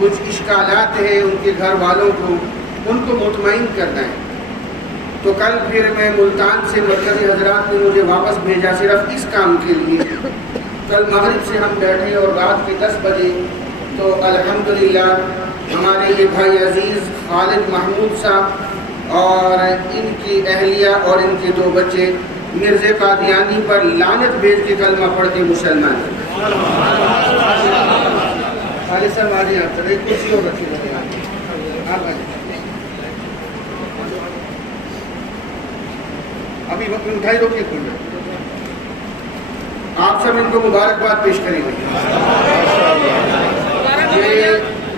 کچھ اشکالات ہیں ان کے گھر والوں کو، ان کو مطمئن کرنا ہے۔ تو کل پھر میں ملتان سے مرکزی حضرات نے مجھے واپس بھیجا صرف اس کام کے لیے۔ کل مغرب سے ہم بیٹھے اور رات کے 10 بجے تو الحمدللہ ہمارے یہ بھائی عزیز خالد محمود صاحب اور ان کی اہلیہ اور ان کے 2 بچے مرزا قادیانی پر لعنت بھیج کے کلمہ پڑھ کے مسلمان ہیں۔ خالد صاحب آ جائیں، آپ ایک کرسی اور رکھی ہوئی ہے، آپ آئیں۔ ابھی وقت اٹھائی روکیے کھول رہے، آپ سب ان کو مبارکباد پیش کریں گے۔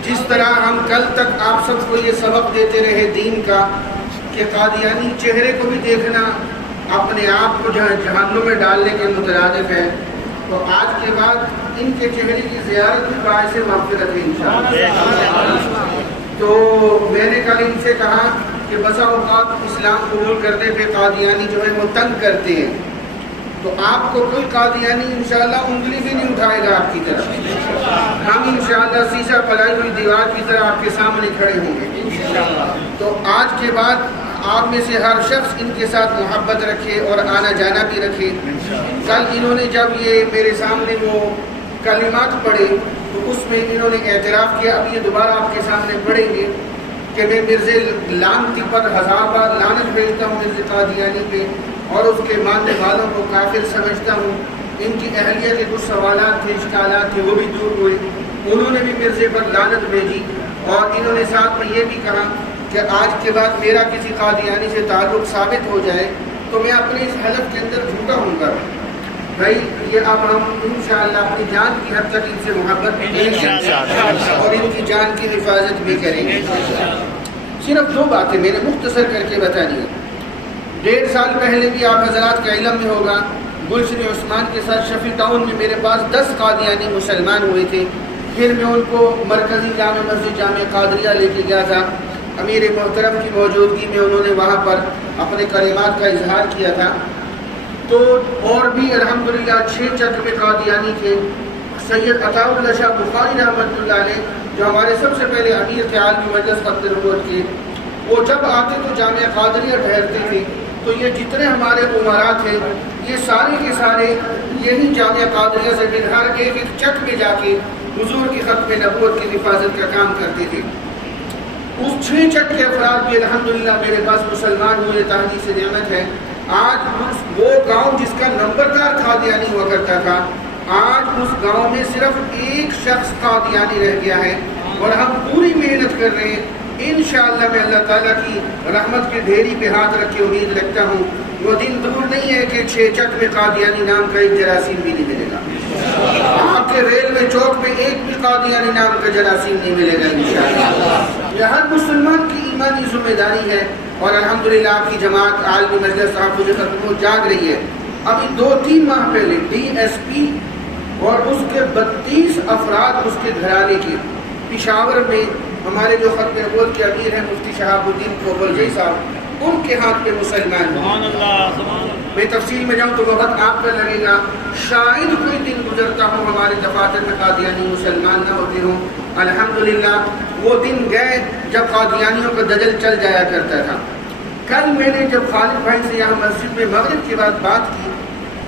جس طرح ہم کل تک آپ سب کو یہ سبق دیتے رہے دین کا کہ قادیانی چہرے کو بھی دیکھنا اپنے آپ کو جہنم میں ڈالنے کے مترادف ہے، تو آج کے بعد ان کے چہرے کی زیارت بھی باعث مغفرت ہے انشاءاللہ۔ تو میں نے کل ان سے کہا کہ بسا اوقات اسلام قبول کرنے پہ قادیانی جو ہے وہ تنگ کرتے ہیں، تو آپ کو کوئی قادیانی انشاءاللہ انگلی بھی نہیں اٹھائے گا آپ کی طرف۔ ہم انشاءاللہ سیسا پلائی ہوئی دیوار کی طرح آپ کے سامنے کھڑے ہوں گے۔ تو آج کے بعد آپ میں سے ہر شخص ان کے ساتھ محبت رکھے اور آنا جانا بھی رکھے۔ کل انہوں نے جب یہ میرے سامنے وہ کلمات پڑھے تو اس میں انہوں نے اعتراف کیا، اب یہ دوبارہ آپ کے سامنے پڑھیں گے کہ میں مرزا لعنتی پر 1000 بار لعنت بھیجتا ہوں مرزا قادیانی پہ، اور اس کے ماننے والوں کو کافر سمجھتا ہوں۔ ان کی اہلیہ کے کچھ سوالات تھے، اشکالات تھے، وہ بھی دور ہوئے، انہوں نے بھی مرزا پر لعنت بھیجی، اور انہوں نے ساتھ میں یہ بھی کہا کہ آج کے بعد میرا کسی قادیانی سے تعلق ثابت ہو جائے تو میں اپنے اس حلف کے اندر جھوٹا ہوں گا۔ بھائی یہ اب ہم انشاءاللہ اپنی جان کی حد تک ان سے محبت بھی کریں گے اور ان کی جان کی حفاظت بھی کریں گے۔ صرف 2 باتیں میں نے مختصر کر کے بتا دی۔ 1.5 سال پہلے بھی آپ حضرات کا علم میں ہوگا، گلشن عثمان کے ساتھ شفیع ٹاؤن میں میرے پاس 10 قادیانی مسلمان ہوئے تھے۔ پھر میں ان کو مرکزی جامع مسجد جامع قادریہ لے کے گیا تھا، امیر محترم کی موجودگی میں انہوں نے وہاں پر اپنے کلمات کا اظہار کیا تھا۔ تو اور بھی الحمدللہ 6 چک میں قادیانی تھے۔ سید عطا اللہ شاہ بخاری رحمۃ اللہ علیہ جو ہمارے سب سے پہلے امیر تھے عالمی مجلس ختم نبوت کے، وہ جب آتے تو جامعہ قادریہ ٹھہرتے تھے، تو یہ جتنے ہمارے عمرا تھے یہ سارے کے سارے یہی جامعہ قادریہ سے پھر ہر ایک چک میں جا کے حضور کی ختم نبوت کی حفاظت کا کام کرتے تھے۔ اس 6 چک کے افراد بھی الحمدللہ میرے پاس مسلمان ہوئے، تحدیث سے نعمت ہے۔ آج وہ گاؤں جس کا نمبردار قادیانی ہوا کرتا تھا، آج اس گاؤں میں صرف 1 شخص قادیانی رہ گیا ہے، اور ہم پوری محنت کر رہے ہیں۔ انشاءاللہ میں اللہ تعالیٰ کی رحمت کے ڈھیری پہ ہاتھ رکھ کے امید رکھتا ہوں وہ دن دور نہیں ہے کہ 6 چک میں قادیانی نام کا ایک جراثیم بھی نہیں ملے گا۔ آپ کے ریلوے چوک میں ایک بھی قادیانی نام کا جراثیم نہیں ملے گا انشاءاللہ۔ یہ ہر مسلمان کی ایمانی ذمہ داری ہے، اور الحمدللہ آپ کی جماعت عالمی مجلس تحفظ ختم جاگ رہی ہے۔ ابھی 2-3 ماہ پہلے ڈی ایس پی اور اس کے 32 افراد اس کے گھرانے کے پشاور میں ہمارے جو ختم نبوت کے امیر ہیں مفتی شہاب الدین کوبلجی صاحب، ان کے ہاتھ پہ مسلمان ہیں۔ میں تفصیل میں جاؤں تو وقت آپ کا لگے گا، شاید کوئی دن گزرتا ہوں ہمارے دفاتر میں قادیانی مسلمان نہ ہوتے ہوں۔ الحمدللہ وہ دن گئے جب قادیانیوں کا دجل چل جایا کرتا تھا۔ کل میں نے جب خالد بھائی سے یہاں مسجد میں مغرب کے بعد بات کی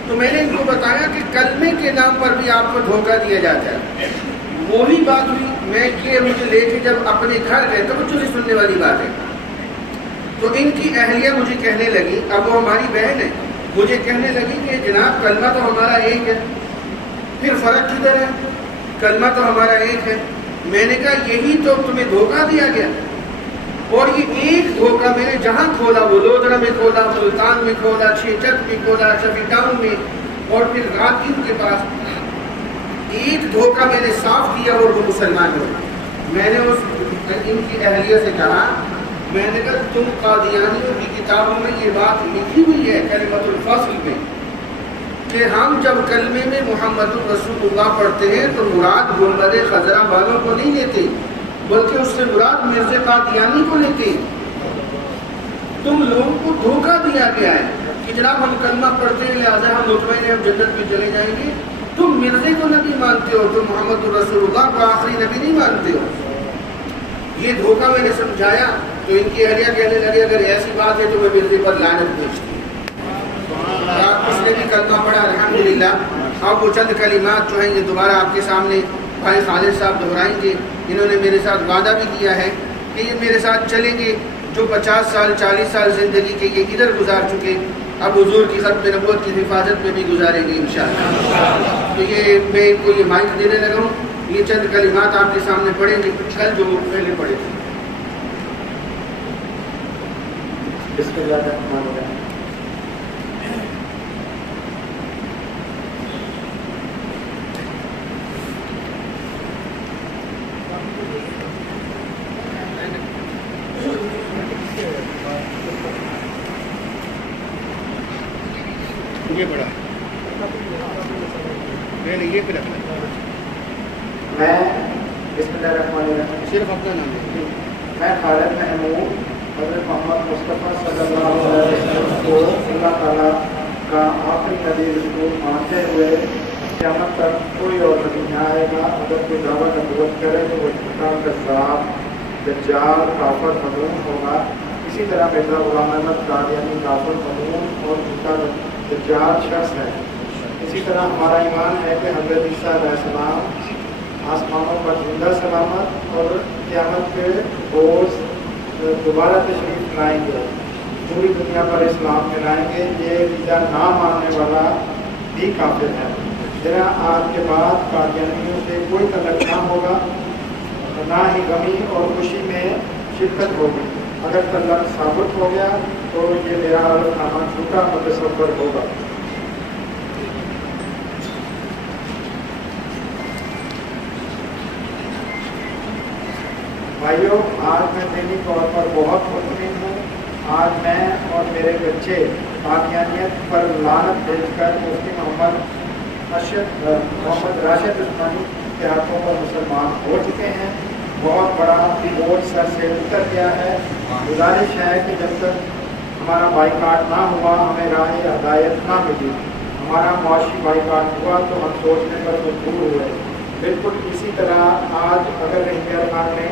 تو میں نے ان کو بتایا کہ کلمے کے نام پر بھی آپ کو دھوکہ دیا جاتا ہے۔ وہی بات ہوئی، میں یہ مجھے لے کے جب اپنے گھر گئے، توجہ سے سننے والی بات ہے، تو ان کی اہلیہ مجھے کہنے لگی، اب وہ ہماری بہن ہے، مجھے کہنے لگی کہ جناب کلمہ تو ہمارا ایک ہے، پھر فرق کدھر ہے؟ کلمہ تو ہمارا ایک ہے۔ میں نے کہا یہی تو تمہیں دھوکہ دیا گیا، اور یہ ایک دھوکہ میں نے جہاں کھولا، وڈودرا میں کھولا، ملتان میں کھولا، 6 چک میں کھولا، شفیع ٹاؤن میں، اور پھر رات ان کے پاس ایک دھوکہ میں نے صاف کیا اور وہ مسلمان ہو۔ میں نے ان کی اہلیہ سے کہا، میں نے کہا تم قادیانیوں کی کتابوں میں یہ بات لکھی ہوئی ہے کلمۃ الفصل میں کہ ہم جب کلمے میں محمد رسول اللہ پڑھتے ہیں تو مراد گنبد خضرا والوں کو نہیں لیتے، بلکہ اس سے مراد مرزا قادیانی کو لیتے ہیں۔ تم لوگوں کو دھوکہ دیا گیا ہے کہ جناب ہم کلمہ پڑھتے ہیں لہٰذا ہم مطمئن ہیں ہم جنت میں چلے جائیں گے۔ تم مرزے کو نبی مانتے ہو، تم محمد رسول اللہ کو آخری نبی نہیں مانتے ہو۔ یہ دھوکہ میں نے سمجھایا تو ان کی اہلیہ کہنے لگے اگر ایسی بات ہے تو میں مرزے پر لعنت بھیجتی ہوں. اس نے بھی کلمہ پڑھا الحمدللہ. اب وہ چند کلمات جو ہیں یہ دوبارہ آپ کے سامنے بھائی خالد صاحب دہرائیں گے. انہوں نے میرے ساتھ وعدہ بھی کیا ہے کہ یہ میرے ساتھ چلیں گے. جو 50 سال 40 سال زندگی کے یہ ادھر گزار چکے اب حضور کی ختم نبوت کی حفاظت میں بھی گزاریں گے انشاءاللہ. تو یہ میں ان کو یہ مائک دینے لگا ہوں. یہ چند کلمات آپ کے سامنے پڑھیں گے کل جو پہلے پڑھے تھے. بسم اللہ الرحمن الرحیم. یہ پڑھا پہلے یہ پہ رکھنا. میں بسم اللہ الرحمن الرحیم صرف اپنا نام لیں. میں خالد محمود حضرت محمد مصطفیٰ صلی اللہ علیہ وسلم کو اللہ تعالیٰ کا آخری نبی رسول مانتے ہوئے قیامت تک کوئی اور نبی نہ آئے گا اگر کوئی دعویٰ نبوت کرے تو وہ جھوٹا کذاب دجال کافر مظلوم ہوگا. اسی طرح مرزا غلام احمد قادیانی کافر مظلوم اور جھوٹا دجال شخص ہے. اسی طرح ہمارا ایمان ہے کہ حضرت عیسیٰ علیہ السلام آسمانوں پر زندہ سلامت اور قیامت کے روز دوبارہ تشریف لائیں گے. پوری دنیا پر اسلام پھیلائیں گے. یہ عقیدہ نہ ماننے والا بھی کافر ہے. ذرا آج کے بعد قادیانیوں سے کوئی تعلق نہ ہوگا نہ ہی غمی اور خوشی میں شرکت ہوگی. اگر تعلق ثابت ہو گیا تو یہ میرا نامہ جھوٹا متصور ہوگا. بھائیو آج میں ذہنی طور پر بہت مطمئن ہوں. آج میں اور میرے بچے قادیانیت پر لعنت بھیج کر مفتی محمد راشد عثمانی کے ہاتھوں پر مسلمان ہو چکے ہیں. بہت بڑا بوجھ سر سے اتر گیا ہے. گزارش ہے کہ جب تک ہمارا بائیکاٹ نہ ہوا ہمیں راہ ہدایت نہ ملی. ہمارا معاشی بائیکاٹ ہوا تو ہم سوچنے پر مجبور ہوئے. بالکل اسی طرح آج اگر رحمت خان میں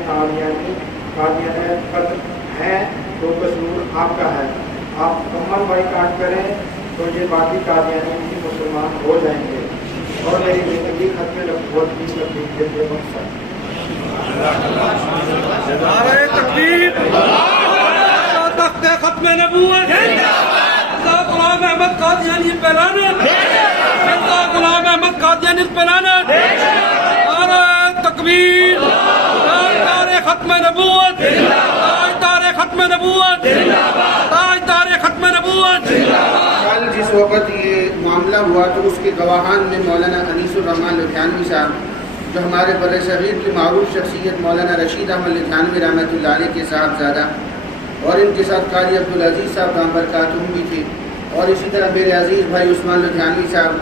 قادیانیت پر ہیں تو قصور آپ کا ہے. آپ مکمل بائیکاٹ کریں تو یہ باقی قادیانی بھی مسلمان ہو جائیں گے اور میری زندگی ختم نبوت کی تبدیل کے لیے مقصد. نعرہ تکبیر، تخت ختم نبوت، مرزا غلام احمد قادیانی پہلانا، مرزا غلام احمد قادیانی پہلانا. نعرہ تکبیر، تاجدار ختم نبوت، تاجدار ختم نبوت، تاجدار ختم نبوت. کل جس وقت یہ معاملہ ہوا تو اس کے گواہان میں مولانا انیس الرحمن لدھیانوی صاحب جو ہمارے بر صغیر کی معروف شخصیت مولانا رشید احمد لدھیانوی رحمۃ اللہ علیہ کے صاحبزادہ اور ان کے ساتھ قاری عبدالعزیز صاحب دام برکاتہم بھی تھے اور اسی طرح میرے عزیز بھائی عثمان لدھیانوی صاحب.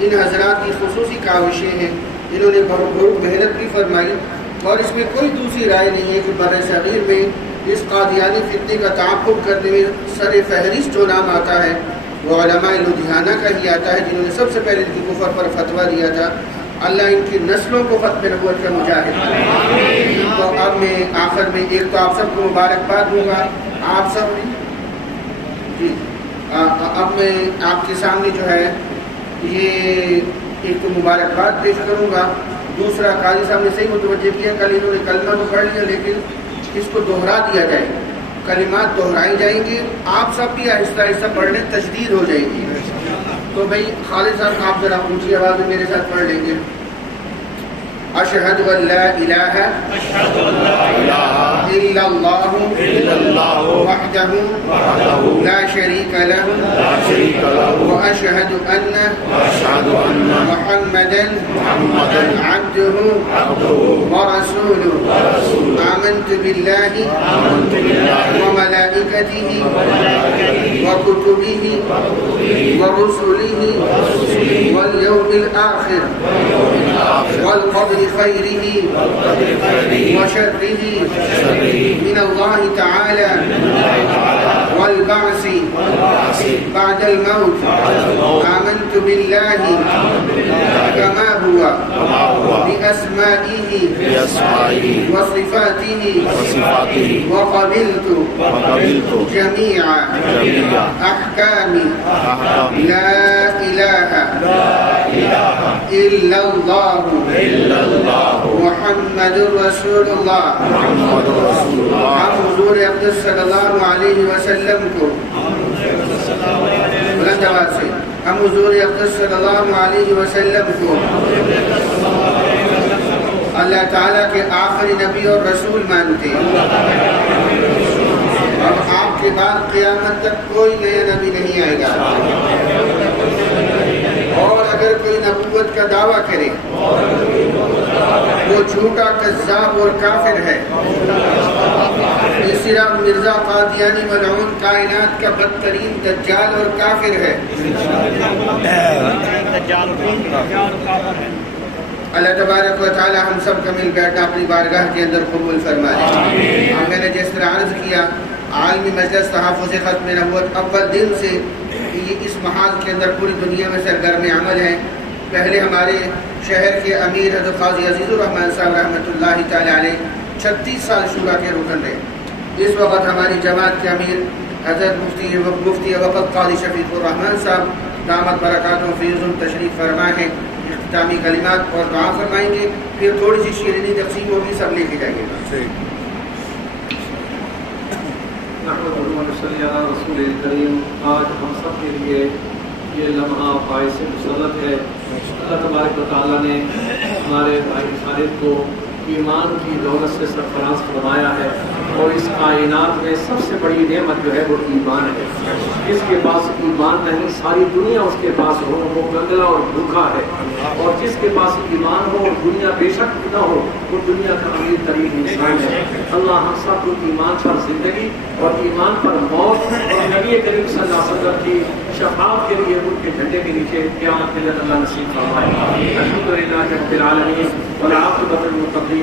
ان حضرات کی خصوصی کاوشیں ہیں. انہوں نے بہت محنت بھی فرمائی اور اس میں کوئی دوسری رائے نہیں ہے کہ بر صغیر میں اس قادیانی فتنے کا تعاقب کرنے میں سر فہرست جو نام آتا ہے وہ علماء لدھیانہ کا ہی آتا ہے جنہوں نے سب سے پہلے ان کی کفر پر فتویٰ دیا تھا. اللہ ان کی نسلوں کو ختم نبوت کا مجاہد کرے. تو اب میں آخر میں ایک تو آپ سب کو مبارکباد دوں گا. آپ سب جی اب میں آپ کے سامنے جو ہے یہ ایک تو مبارکباد پیش کروں گا. دوسرا قاضی صاحب نے صحیح متوجہ کیا کل انہوں نے کلمہ تو پڑھ لیا لیکن اس کو دوہرا دیا جائے. کلمات دہرائی جائیں گے. آپ سب بھی آہستہ آہستہ پڑھنے تجدید ہو جائے گی. تو بھائی خالد صاحب آپ ذرا اونچی آواز میں میرے ساتھ پڑھ لیں گے. اشہد ان لا الہ الا اللہ وحدہ لا شریک لہ واشہد ان محمدا عبدہ ورسولہ آمنت باللہ وملائکتہ وکتبہ ورسلہ والیوم الآخر والقدر خيره وشره من الله تعالى والبعث بعد الموت. آمنت بالله كما هو بأسمائه وصفاته وصفاته وقبلت جميع أحكام لا إله إلا الله محمد رسول اللہ. ہم حضور اقدس صلی اللہ علیہ وسلم کو بلند آواز سے ہم حضور اقدس صلی اللہ علیہ وسلم کو اللہ تعالیٰ کے آخری نبی اور رسول مانتے ہیں. اب آپ کے بعد قیامت تک کوئی نیا نبی نہیں آئے گا، اور اگر کوئی نبوت کا دعویٰ کرے وہ جھوٹا کذاب اور کافر ہے. اس طرح مرزا قادیانی ملعون کائنات کا بدترین دجال اور کافر ہے. اللہ تبارک و تعالی ہم سب کا مل بیٹھنا اپنی بارگاہ کے اندر قبول فرما لے. میں نے جس طرح عرض کیا، عالمی مجلس تحفظ ختم نبوت اول دن سے یہ اس محاذ کے اندر پوری دنیا میں سرگرم عمل ہے. پہلے ہمارے شہر کے امیر حضرت قاضی عزیز الرحمن صاحب رحمۃ اللہ تعالی علیہ 36 سال شورا کے رکن رہے. اس وقت ہماری جماعت کے امیر حضرت مفتی وقت قاضی شفیق الرحمن صاحب دامت برکاتہم فیض تشریف فرما ہے. اختتامی کلمات اور دعا فرمائیں گے، پھر تھوڑی سی شیرینی تقسیم ہوگی، سب لے کے جائیں گے. رسول کریم، آج ہم سب کے لیے یہ لمحہ باعث مسرت ہے. اللہ تبارک و تعالیٰ نے ہمارے بھائی خالد کو ایمان کی دولت سے سرفراز فرمایا ہے، اور اس کائنات میں سب سے بڑی نعمت جو ہے وہ ایمان ہے. جس کے پاس ایمان نہیں، ساری دنیا اس کے پاس ہو وہ گنگلا اور بھوکا ہے، اور جس کے پاس ایمان ہو دنیا بے شک نہ ہو وہ دنیا کا امیر ترین انسان ہے. اللہ ہم سب کو ایمان پر زندگی اور ایمان پر موت اور نبی کریم صلی اللہ علیہ وسلم کی شفاعت کے لیے ان کے جھنڈے کے نیچے قیامت کے دن اللہ نصیب فرمائے. الحمدللہ رب العالمین والعاقبۃ للمتقین.